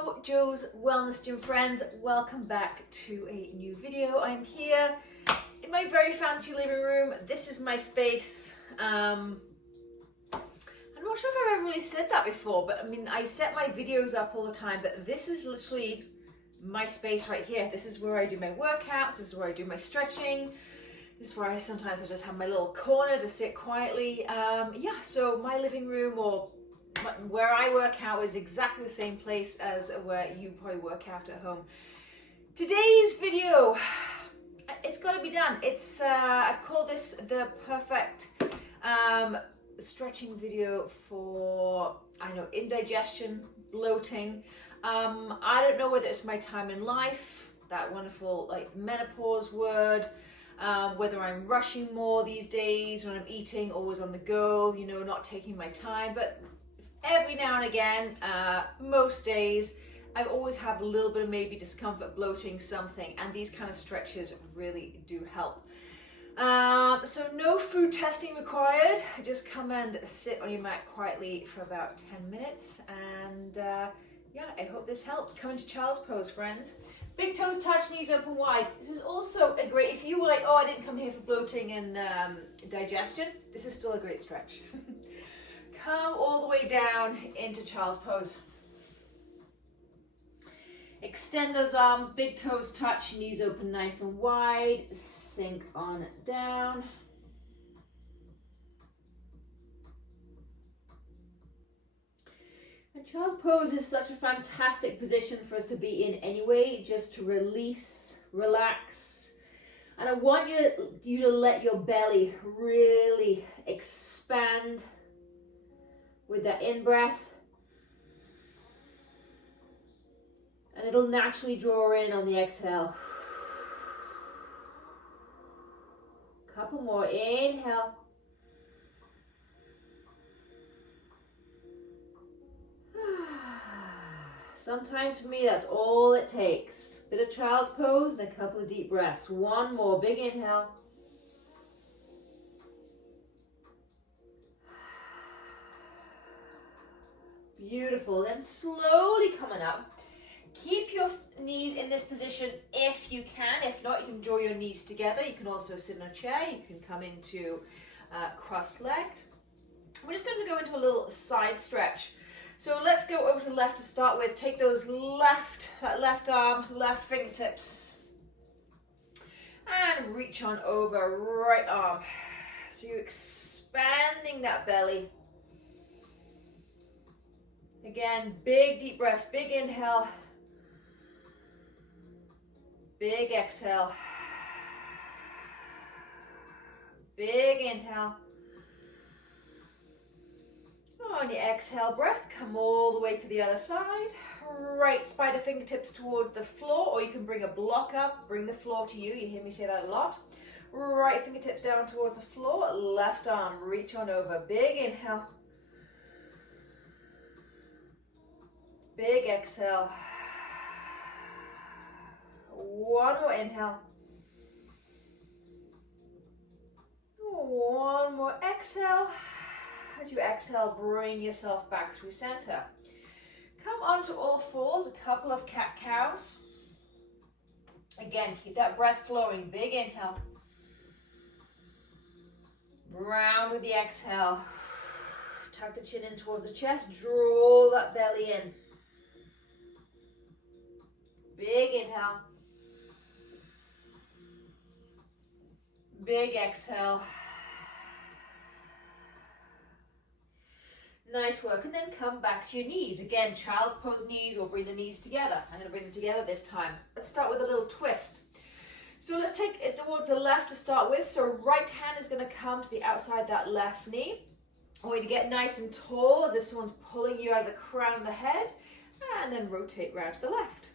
Hello, Joe's Wellness Gym friends. Welcome back to a new video. I'm here in my very fancy living room. This is my space. I'm not sure if I've ever really said that before, but I mean, I set my videos up all the time, but this is literally my space right here. This is where I do my workouts. This is where I do my stretching. This is where I sometimes just have my little corner to sit quietly. Yeah, so my living room or where I work out is exactly the same place as where you probably work out at home. Today's video, it's got to be done. It's I've called this the perfect stretching video for, I know, indigestion, bloating. I don't know whether it's my time in life, that wonderful like menopause word, whether I'm rushing more these days when I'm eating, always on the go, you know, not taking my time, but every now and again, most days, I always have a little bit of maybe discomfort, bloating, something, and these kind of stretches really do help. So no food testing required. Just come and sit on your mat quietly for about 10 minutes, and yeah, I hope this helps. Come into child's pose, friends. Big toes touch, knees open wide. This is also a great, if you were like, oh, I didn't come here for bloating and digestion, this is still a great stretch. Come all the way down into child's pose. Extend those arms, big toes touch, knees open nice and wide. Sink on down. And child's pose is such a fantastic position for us to be in anyway, just to release, relax. And I want you to let your belly really expand with that in-breath, and it'll naturally draw in on the exhale. Couple more, inhale. Sometimes for me that's all it takes. Bit of child's pose and a couple of deep breaths. One more, big inhale. Beautiful. Then slowly coming up. Keep your knees in this position if you can. If not, you can draw your knees together. You can also sit in a chair. You can come into cross-legged. We're just going to go into a little side stretch. So let's go over to the left to start with. Take those left arm, left fingertips, and reach on over right arm. So you're expanding that belly. Again, big deep breaths, big inhale, big exhale, big inhale. On your exhale breath, come all the way to the other side. Right spider fingertips towards the floor, or you can bring a block up, bring the floor to you. You hear me say that a lot. Right fingertips down towards the floor, left arm, reach on over, big inhale. Big exhale. One more inhale. One more exhale. As you exhale, bring yourself back through center. Come onto all fours, a couple of cat-cows. Again, keep that breath flowing. Big inhale. Round with the exhale. Tuck the chin in towards the chest. Draw that belly in. Big inhale. Big exhale. Nice work. And then come back to your knees. Again, child's pose knees, or bring the knees together. I'm going to bring them together this time. Let's start with a little twist. So let's take it towards the left to start with. So right hand is going to come to the outside that left knee. I want you to get nice and tall, as if someone's pulling you out of the crown of the head. And then rotate round to the left.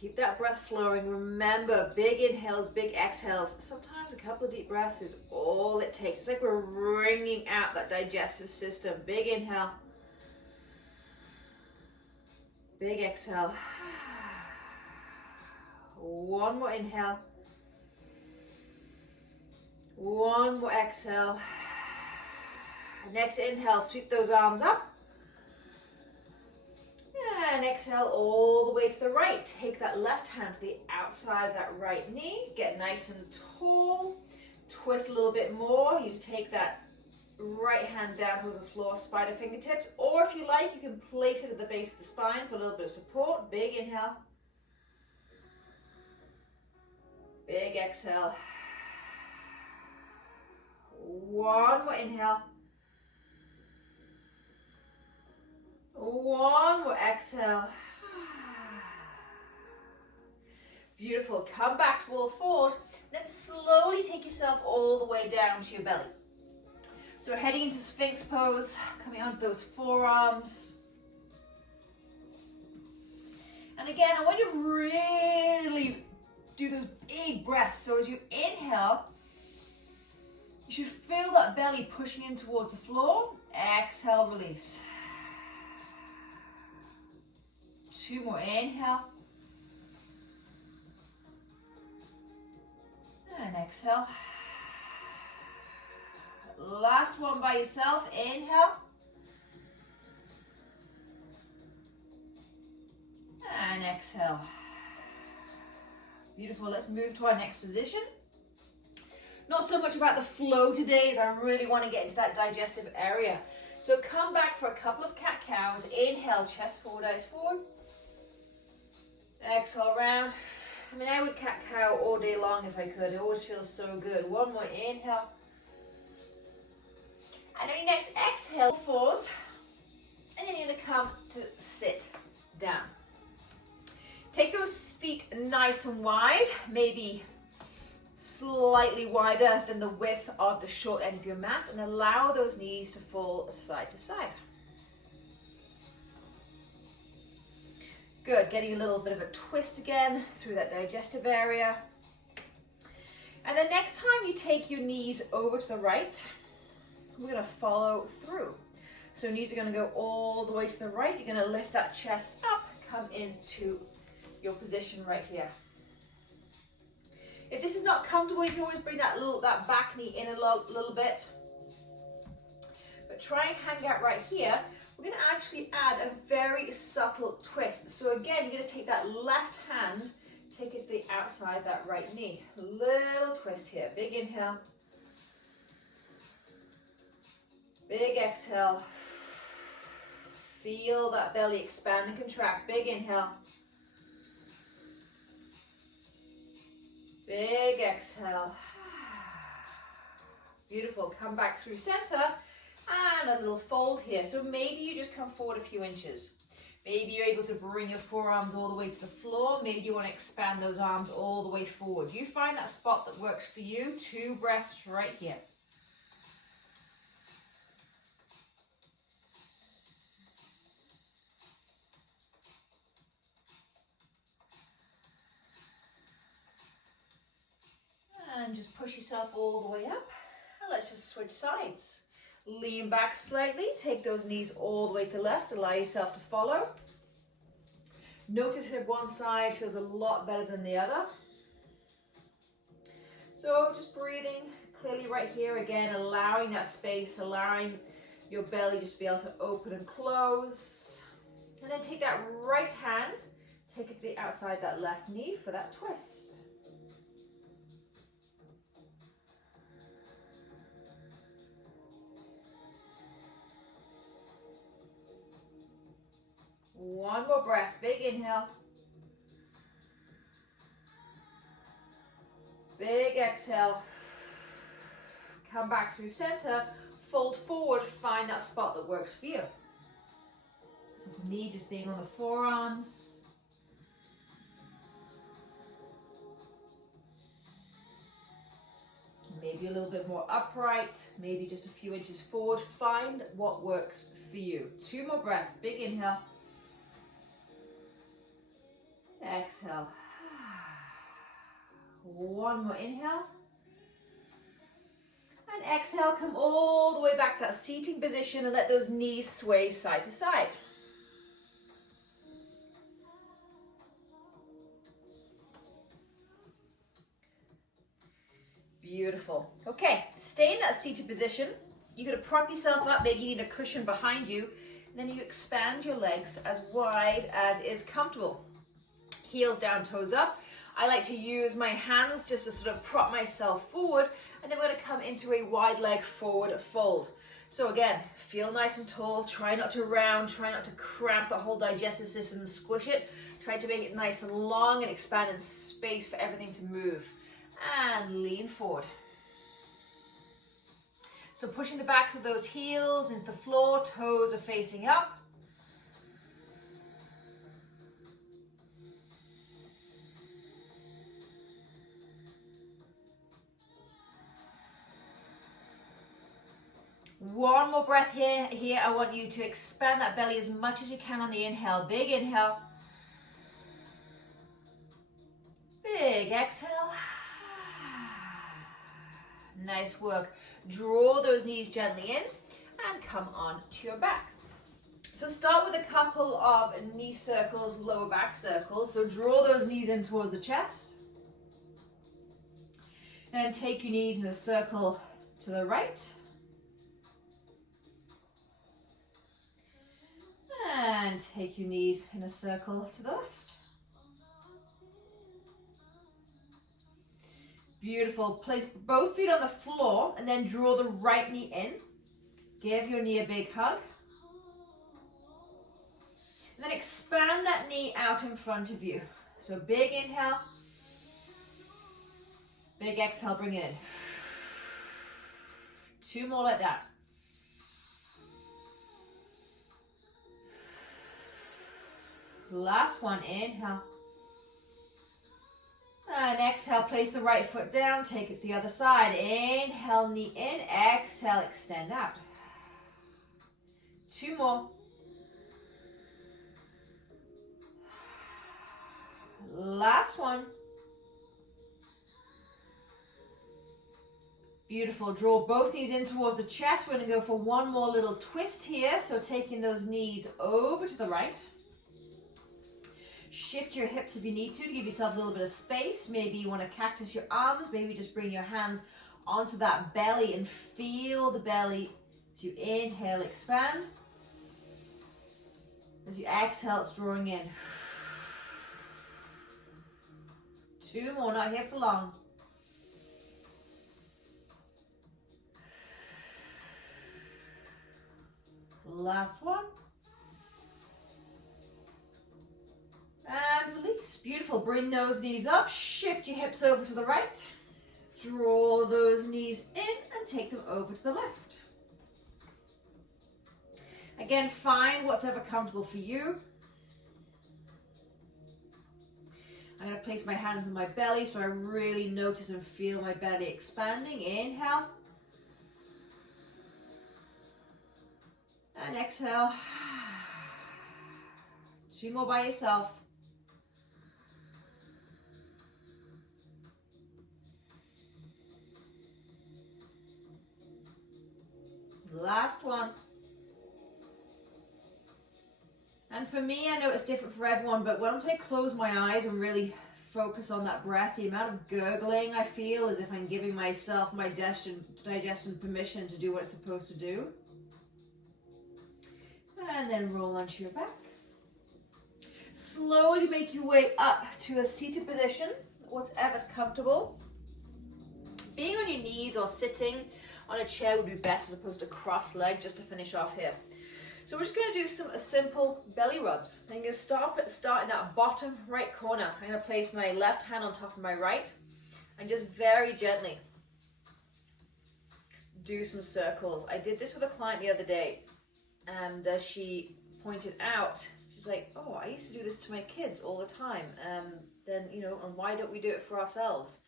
Keep that breath flowing. Remember, big inhales, big exhales. Sometimes a couple of deep breaths is all it takes. It's like we're wringing out that digestive system. Big inhale. Big exhale. One more inhale. One more exhale. Next inhale, sweep those arms up. And exhale all the way to the right. Take that left hand to the outside of that right knee. Get nice and tall. Twist a little bit more. You take that right hand down towards the floor, spider fingertips. Or if you like, you can place it at the base of the spine for a little bit of support. Big inhale. Big exhale. One more inhale. One more exhale. Beautiful. Come back to all fours. Then slowly take yourself all the way down to your belly. So heading into Sphinx pose, coming onto those forearms. And again, I want you to really do those big breaths. So as you inhale, you should feel that belly pushing in towards the floor. Exhale, release. Two more, inhale. And exhale. Last one by yourself, inhale. And exhale. Beautiful, let's move to our next position. Not so much about the flow today as I really want to get into that digestive area. So come back for a couple of cat-cows. Inhale, chest forward, eyes forward. Exhale, round. I mean, I would cat-cow all day long if I could. It always feels so good. One more, inhale. And on your next exhale, fours. And then you're going to come to sit down. Take those feet nice and wide, maybe slightly wider than the width of the short end of your mat, and allow those knees to fall side to side. Good, getting a little bit of a twist again through that digestive area. And the next time you take your knees over to the right, we're going to follow through. So knees are going to go all the way to the right. You're going to lift that chest up, come into your position right here. If this is not comfortable, you can always bring that back knee in a little bit. But try and hang out right here. We're going to actually add a very subtle twist. So again, you're going to take that left hand, take it to the outside of that right knee. A little twist here. Big inhale. Big exhale. Feel that belly expand and contract. Big inhale. Big exhale. Beautiful. Come back through center and a little fold here. So maybe you just come forward a few inches. Maybe you're able to bring your forearms all the way to the floor. Maybe you want to expand those arms all the way forward. You find that spot that works for you. 2 breaths right here. And just push yourself all the way up. And let's just switch sides. Lean back slightly. Take those knees all the way to the left. Allow yourself to follow. Notice if one side feels a lot better than the other. So just breathing clearly right here. Again, allowing that space, allowing your belly just to be able to open and close. And then take that right hand, take it to the outside of that left knee for that twist. One more breath, big inhale. Big exhale. Come back through center, fold forward, find that spot that works for you. So for me, just being on the forearms. Maybe a little bit more upright, maybe just a few inches forward. Find what works for you. 2 more breaths, big inhale. Exhale. 1 more inhale. And exhale, come all the way back to that seating position and let those knees sway side to side. Beautiful. Okay, stay in that seated position You're going to prop yourself up. Maybe you need a cushion behind you. And then you expand your legs as wide as is comfortable. Heels down, toes up. I like to use my hands just to sort of prop myself forward. And then we're going to come into a wide leg forward fold. So again, feel nice and tall. Try not to round. Try not to cramp the whole digestive system and squish it. Try to make it nice and long and expand in space for everything to move. And lean forward. So pushing the backs of those heels into the floor, toes are facing up. One more breath here. Here, I want you to expand that belly as much as you can on the inhale. Big inhale. Big exhale. Nice work. Draw those knees gently in and come on to your back. So start with a couple of knee circles, lower back circles. So draw those knees in towards the chest. And take your knees in a circle to the right. And take your knees in a circle to the left. Beautiful. Place both feet on the floor and then draw the right knee in. Give your knee a big hug. And then expand that knee out in front of you. So big inhale. Big exhale, bring it in. 2 more like that. Last one, inhale. And exhale, place the right foot down, take it to the other side. Inhale, knee in, exhale, extend out. 2 more. Last one. Beautiful. Draw both knees in towards the chest. We're going to go for one more little twist here. So taking those knees over to the right. Shift your hips if you need to give yourself a little bit of space. Maybe you want to cactus your arms. Maybe just bring your hands onto that belly and feel the belly as you inhale, expand. As you exhale, it's drawing in. 2 more, not here for long. Last one. And release. Beautiful. Bring those knees up. Shift your hips over to the right. Draw those knees in and take them over to the left. Again, find what's ever comfortable for you. I'm going to place my hands on my belly so I really notice and feel my belly expanding. Inhale. And exhale. 2 more by yourself. Last one. And for me, I know it's different for everyone, but once I close my eyes and really focus on that breath, the amount of gurgling I feel as if I'm giving myself, my digestion permission to do what it's supposed to do. And then roll onto your back. Slowly make your way up to a seated position, whatever comfortable. Being on your knees or sitting on a chair would be best as opposed to cross-legged, just to finish off here. So we're just going to do some simple belly rubs. I'm going to start in that bottom right corner. I'm going to place my left hand on top of my right and just very gently do some circles. I did this with a client the other day, and she pointed out, she's like, oh, I used to do this to my kids all the time. Then, you know, and why don't we do it for ourselves?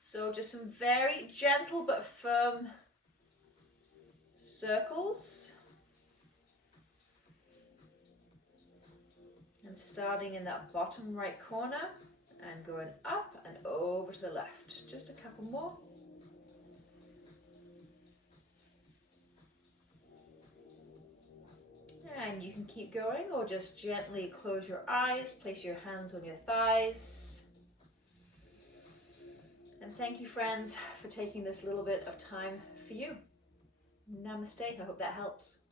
So just some very gentle but firm circles. And starting in that bottom right corner and going up and over to the left. Just a couple more. And you can keep going or just gently close your eyes, place your hands on your thighs. And thank you, friends, for taking this little bit of time for you. Namaste. I hope that helps.